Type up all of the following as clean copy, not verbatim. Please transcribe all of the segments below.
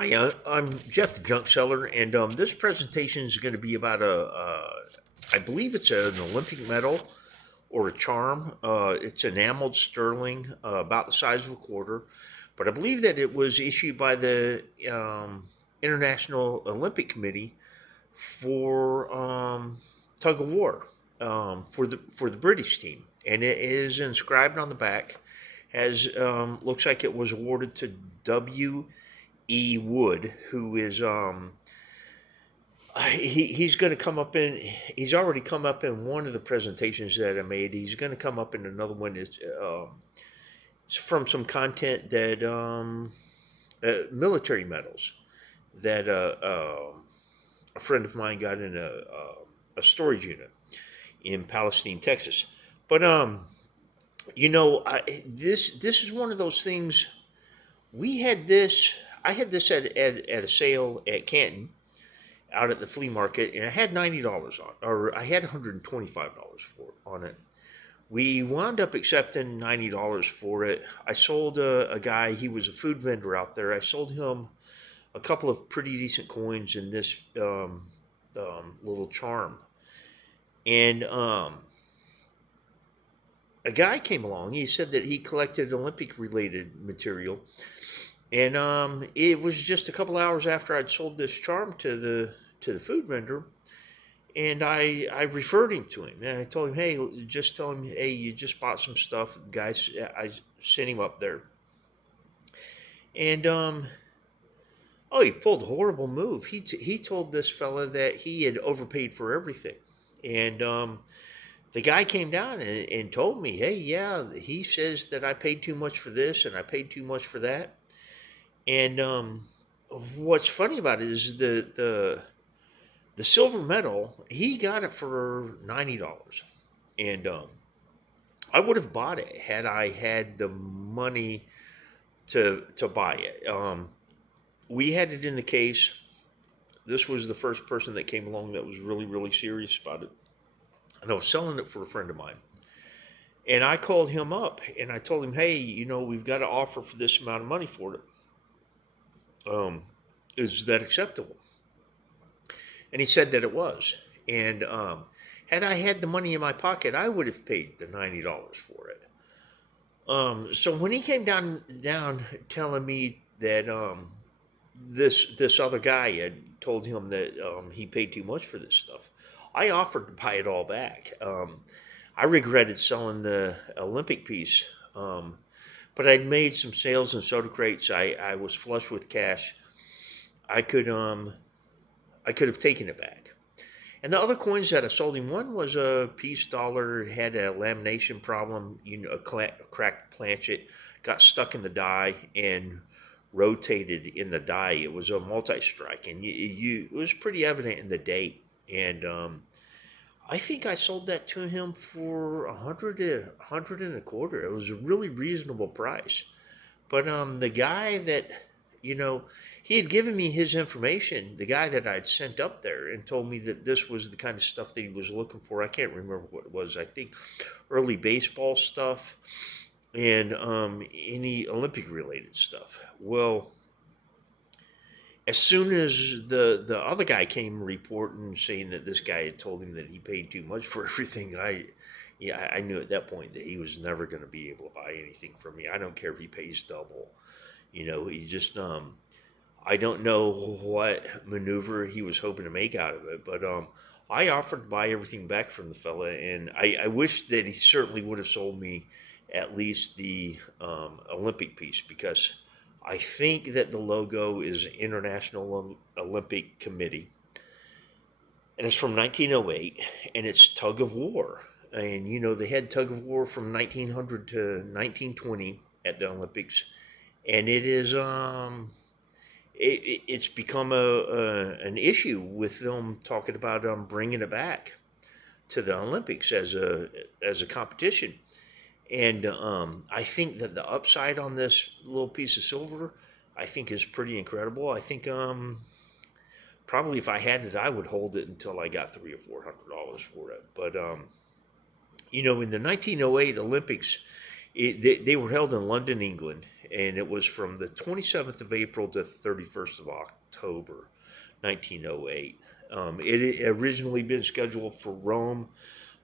Hi, I'm Jeff the Junk Seller, and this presentation is going to be about I believe it's an Olympic medal or a charm. It's enameled sterling, about the size of a quarter, but I believe that it was issued by the International Olympic Committee for Tug-of-War for the British team, and it is inscribed on the back. Has looks like it was awarded to W. E. Wood, who is he's going to come up in. He's already come up in one of the presentations that I made. He's going to come up in another one. It's from some content that military medals that a friend of mine got in a storage unit in Palestine, Texas. But this is one of those things. We had this. I had this at a sale at Canton out at the flea market, and I had $90 on, or I had $125 for on it. We wound up accepting $90 for it. I sold a guy. He was a food vendor out there. I sold him a couple of pretty decent coins in this little charm, and a guy came along. He said that he collected Olympic related material. And it was just a couple hours after I'd sold this charm to the food vendor, and I referred him to him. And I told him, hey, just tell him, hey, you just bought some stuff. The guys, I sent him up there, and oh, he pulled a horrible move. He told this fella that he had overpaid for everything, and the guy came down and told me, hey, yeah, he says that I paid too much for this and I paid too much for that. And what's funny about it is the silver medal. He got it for $90, and I would have bought it had I had the money to buy it. We had it in the case. This was the first person that came along that was really serious about it, and I was selling it for a friend of mine. And I called him up and I told him, hey, we've got an offer for this amount of money for it. Is that acceptable? And he said that it was. And had I had the money in my pocket, I would have paid the $90 for it. So when he came down telling me that this other guy had told him that he paid too much for this stuff, I offered to buy it all back. I regretted selling the Olympic piece, but I'd made some sales in soda crates. I was flush with cash. I could I could have taken it back. And the other coins that I sold him, one was a peace dollar, had a lamination problem, a cracked planchet, got stuck in the die and rotated in the die. It was a multi-strike, and it was pretty evident in the date. And I think I sold that to him for a hundred and a quarter. It was a really reasonable price. But the guy that, you know, he had given me his information, the guy that I'd sent up there, and told me that this was the kind of stuff that he was looking for. I can't remember what it was. I think early baseball stuff and any Olympic related stuff. Well, as soon as the other guy came reporting saying that this guy had told him that he paid too much for everything, I knew at that point that he was never going to be able to buy anything from me. I don't care if he pays double. He just I don't know what maneuver he was hoping to make out of it, but I offered to buy everything back from the fella, and I wish that he certainly would have sold me at least the Olympic piece, because I think that the logo is International Olympic Committee, and it's from 1908, and it's Tug of War. And they had Tug of War from 1900 to 1920 at the Olympics, and it's become an issue with them talking about bringing it back to the Olympics as a competition. And I think that the upside on this little piece of silver, I think, is pretty incredible. I think probably if I had it, I would hold it until I got $300 or $400 for it. But in the 1908 Olympics, they were held in London, England, and it was from the 27th of April to 31st of October, 1908. It had originally been scheduled for Rome,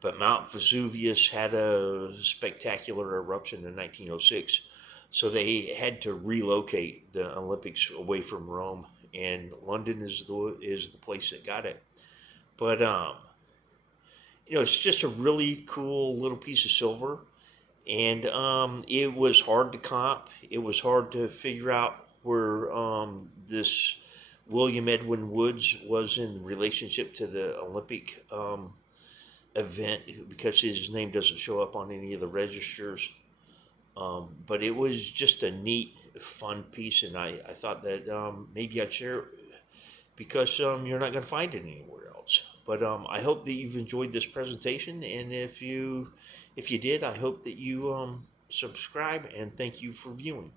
but Mount Vesuvius had a spectacular eruption in 1906, so they had to relocate the Olympics away from Rome, and London is the place that got it. But it's just a really cool little piece of silver, and it was hard to comp. It was hard to figure out where this William Edwin Woods was in relationship to the Olympic event, because his name doesn't show up on any of the registers. But it was just a neat, fun piece, and I thought that maybe I'd share it, because you're not going to find it anywhere else. But I hope that you've enjoyed this presentation, and if you did, I hope that you subscribe, and thank you for viewing.